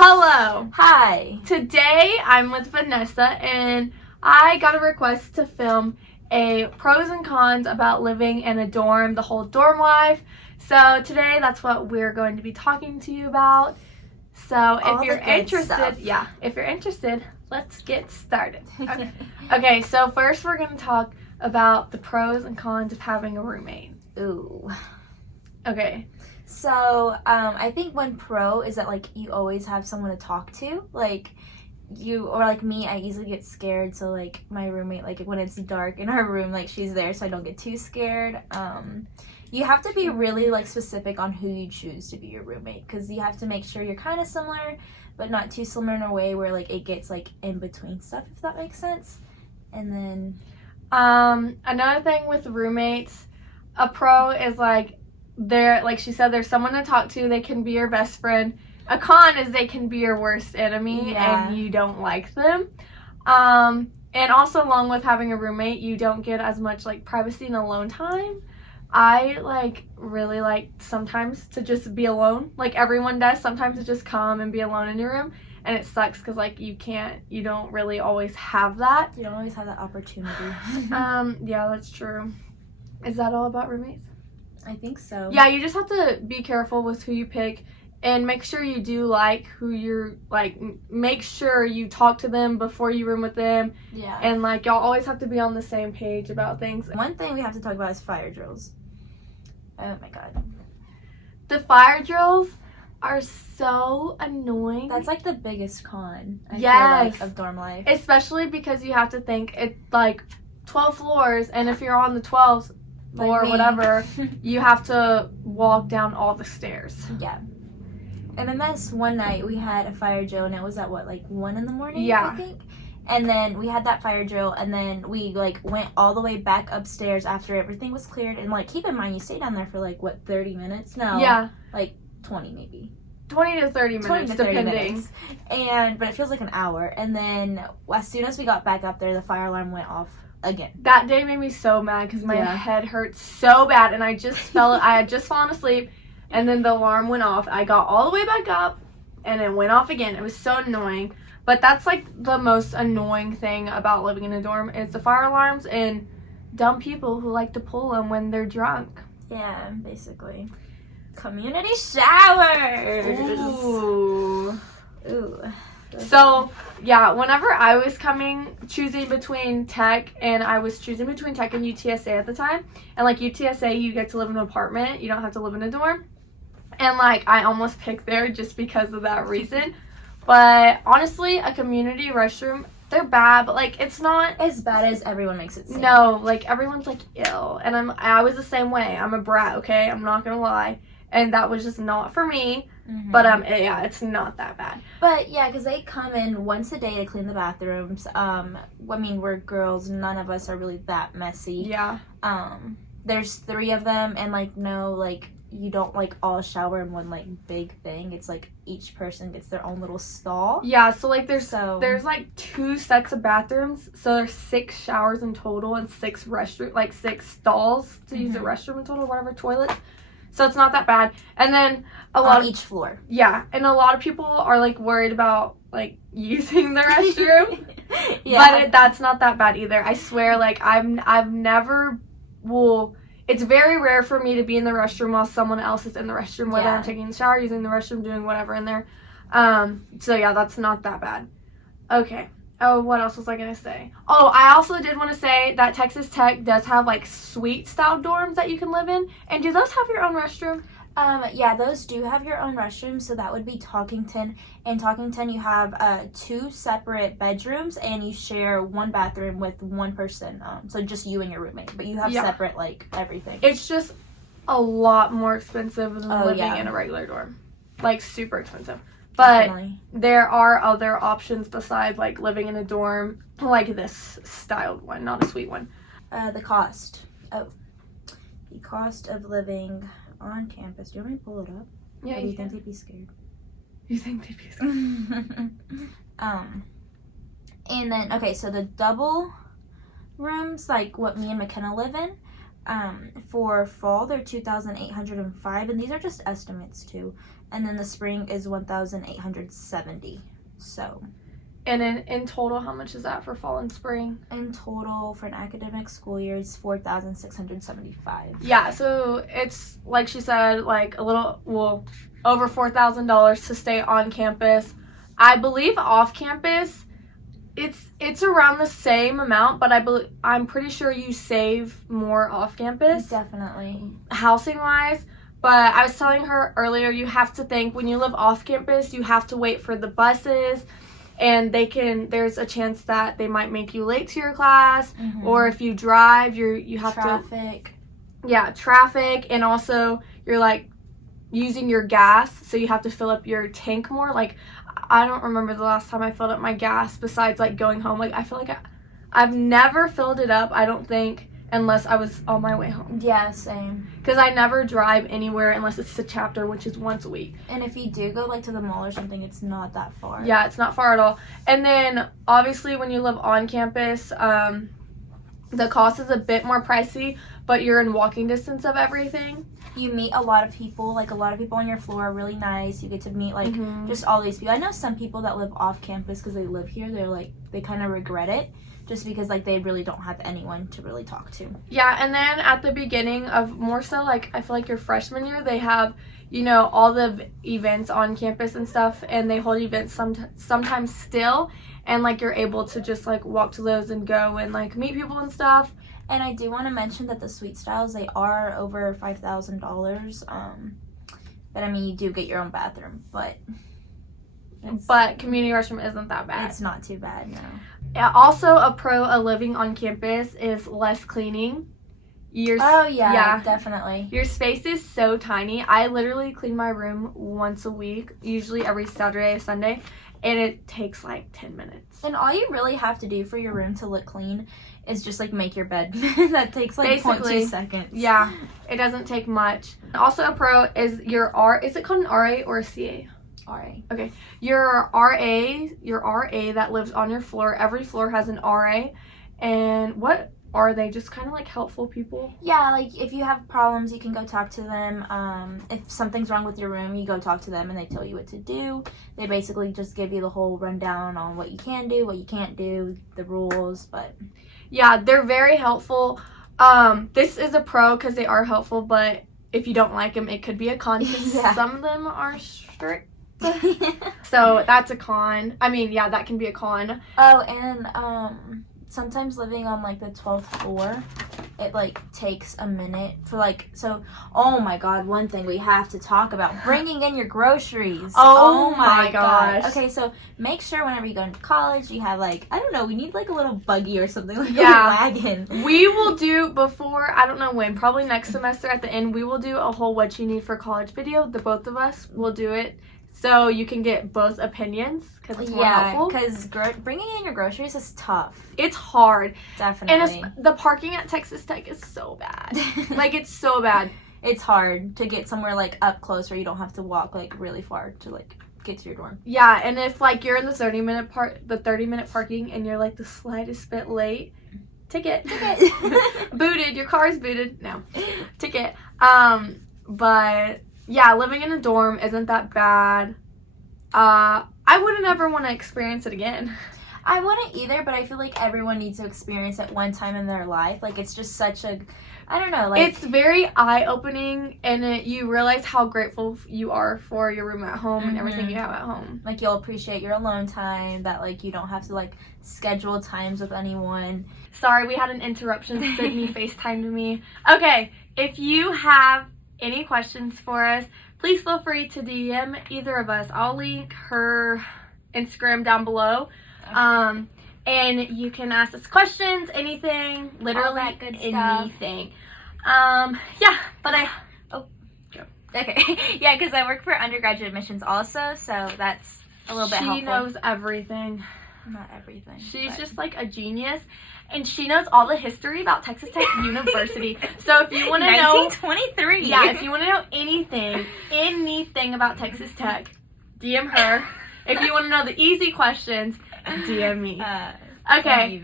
Hello! Hi! Today I'm with Vanessa and I got a request to film a pros and cons about living in a dorm, the whole dorm life. So today that's what we're going to be talking to you about. So if you're interested, if you're interested, let's get started. Okay, so first we're going to talk about the pros and cons of having a roommate. Ooh. Okay. So, I think one pro is that, like, you always have someone to talk to. Like, like me, I easily get scared. So, like, my roommate, like, when it's dark in her room, like, she's there so I don't get too scared. You have to be really, like, specific on who you choose to be your roommate. Because you have to make sure you're kind of similar, but not too similar in a way where, like, it gets, like, in between stuff, if that makes sense. And then... another thing with roommates, a pro is, like she said, there's someone to talk to. They can be your best friend. A con is they can be your worst enemy and you don't like them. And also, along with having a roommate, you don't get as much, like, privacy and alone time. I, like, really like sometimes to just be alone. Like, everyone does sometimes to just come and be alone in your room. And it sucks because, like, you don't really always have that. You don't always have that opportunity. Yeah, that's true. Is that all about roommates? I think so. Yeah, you just have to be careful with who you pick and make sure you do like who you're, like, make sure you talk to them before you room with them. Yeah. And, like, y'all always have to be on the same page about things. One thing we have to talk about is fire drills. Oh my god. The fire drills are so annoying. That's, like, the biggest con, I feel like, of dorm life. Especially because you have to think it's, like, 12 floors, and if you're on the 12th or whatever, you have to walk down all the stairs. Yeah. And then this one night, we had a fire drill, and it was at, 1 in the morning, yeah. I think? And then we had that fire drill, and then we, like, went all the way back upstairs after everything was cleared. And, like, keep in mind, you stay down there for, like, 30 minutes? No. Yeah. Like, 20 maybe. 20 to 30 minutes, 20 to 30 depending. Minutes. But it feels like an hour. And then as soon as we got back up there, the fire alarm went off again. That day made me so mad because my head hurt so bad, and I had just fallen asleep, and then the alarm went off. I got all the way back up, and it went off again. It was so annoying. But that's, like, the most annoying thing about living in a dorm is the fire alarms and dumb people who like to pull them when they're drunk. Yeah, basically. Community showers! Ooh. So, yeah, whenever I was choosing between tech, and I was choosing between tech and UTSA at the time, and, like, UTSA, you get to live in an apartment, you don't have to live in a dorm, and, like, I almost picked there just because of that reason, but honestly, a community restroom, they're bad, but, like, it's not as bad as everyone makes it seem. No, like, everyone's, like, ill, and I was the same way. I'm a brat, okay? I'm not gonna lie, and that was just not for me. Mm-hmm. But, yeah, it's not that bad. But, yeah, because they come in once a day to clean the bathrooms. I mean, we're girls. None of us are really that messy. Yeah. There's 3 of them, and, like, no, like, you don't, like, all shower in one, like, big thing. It's, like, each person gets their own little stall. Yeah, so, like, there's like, 2 sets of bathrooms. So, there's 6 showers in total and 6 stalls to use a restroom in total, whatever, toilets. So it's not that bad. And then on each floor. Yeah, and a lot of people are, like, worried about, like, using the restroom. Yeah. But that's not that bad either. I swear, like, I've never, it's very rare for me to be in the restroom while someone else is in the restroom, whether I'm taking a shower, using the restroom, doing whatever in there. So yeah, that's not that bad. Okay. Oh, what else was I going to say? Oh, I also did want to say that Texas Tech does have, like, suite-style dorms that you can live in. And do those have your own restroom? Yeah, those do have your own restroom. So that would be Talkington. In Talkington, you have 2 separate bedrooms, and you share 1 bathroom with 1 person. So just you and your roommate. But you have separate, like, everything. It's just a lot more expensive than living in a regular dorm. Like, super expensive. But definitely. There are other options besides, like, living in a dorm, like this styled one, not a suite one. The cost. Oh. The cost of living on campus. Do you want me to pull it up? Yeah, or do you think they'd be scared? You think they'd be scared? And then, okay, so the double rooms, like what me and McKenna live in, For fall, they're 2,805, and these are just estimates too. And then the spring is 1,870. So. And in total, how much is that for fall and spring? In total, for an academic school year, it's 4,675. Yeah, so it's, like she said, like a little, well, over $4,000 to stay on campus. I believe off campus, it's around the same amount, but I'm pretty sure you save more off campus. Definitely. Housing-wise. But I was telling her earlier, you have to think, when you live off campus, you have to wait for the buses. And there's a chance that they might make you late to your class, or if you drive, you have traffic. Traffic, and also you're like using your gas, so you have to fill up your tank more. Like, I don't remember the last time I filled up my gas besides like going home. Like, I feel like I've never filled it up, I don't think, unless I was on my way home. Yeah, same. Because I never drive anywhere unless it's a chapter, which is once a week. And if you do go like to the mall or something, it's not that far. Yeah, it's not far at all. And then obviously when you live on campus, the cost is a bit more pricey, but you're in walking distance of everything. You meet a lot of people. Like, a lot of people on your floor are really nice. You get to meet like just all these people. I know some people that live off campus because they live here. They kind of regret it. Just because, like, they really don't have anyone to really talk to. Yeah, and then at the beginning of more so, like, I feel like your freshman year, they have, you know, all the events on campus and stuff, and they hold events sometimes still, and, like, you're able to just, like, walk to those and go and, like, meet people and stuff. And I do want to mention that the Suite Styles, they are over $5,000. But, I mean, you do get your own bathroom, but community restroom isn't that bad. It's not too bad, no. Yeah, also, a pro of living on campus is less cleaning. Yeah, definitely. Your space is so tiny. I literally clean my room once a week, usually every Saturday or Sunday, and it takes like 10 minutes. And all you really have to do for your room to look clean is just like make your bed. That takes like 0.2 seconds. Yeah, it doesn't take much. Also, a pro is is it called an RA or a CA? RA. Okay. Your RA that lives on your floor, every floor has an RA. And what are they? Just kind of like helpful people? Yeah, like if you have problems, you can go talk to them. If something's wrong with your room, you go talk to them and they tell you what to do. They basically just give you the whole rundown on what you can do, what you can't do, the rules, but yeah, they're very helpful. This is a pro because they are helpful, but if you don't like them, it could be a con because some of them are strict. So that's a con. I mean, yeah, that can be a con. Oh, and sometimes living on like the 12th floor, it like takes a minute for like, so oh my god, one thing we have to talk about, bringing in your groceries. Oh my gosh. Okay, so make sure whenever you go into college you have like, I don't know, we need like a little buggy or something, like a wagon. We will do before, I don't know when, probably next semester at the end, we will do a whole what you need for college video. The both of us will do it. So you can get both opinions because it's more helpful. Yeah, because bringing in your groceries is tough. It's hard. Definitely. And the parking at Texas Tech is so bad. Like, it's so bad. It's hard to get somewhere, like, up close where you don't have to walk, like, really far to, like, get to your dorm. Yeah, and if, like, you're in the 30-minute parking and you're, like, the slightest bit late, ticket. Booted. Your car is booted. No. Ticket. But yeah, living in a dorm isn't that bad. I wouldn't ever want to experience it again. I wouldn't either, but I feel like everyone needs to experience it one time in their life. Like, it's just such a, I don't know, like, it's very eye-opening, and you realize how grateful you are for your room at home and everything you have at home. Like, you'll appreciate your alone time, that, like, you don't have to, like, schedule times with anyone. Sorry, we had an interruption. Sydney FaceTimed me. Okay, if you have any questions for us, please feel free to DM either of us. I'll link her Instagram down below. And you can ask us questions, anything, literally all that good stuff. Anything. Yeah, but okay. Yeah, because I work for undergraduate admissions also, so that's a little bit helpful. She knows everything. Not everything. She's just like a genius, and she knows all the history about Texas Tech University. So if you want to know 1923. Yeah, if you want to know anything about Texas Tech, DM her. If you want to know the easy questions, DM me. Okay.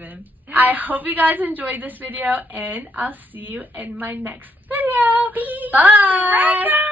I hope you guys enjoyed this video, and I'll see you in my next video. Peace. Bye.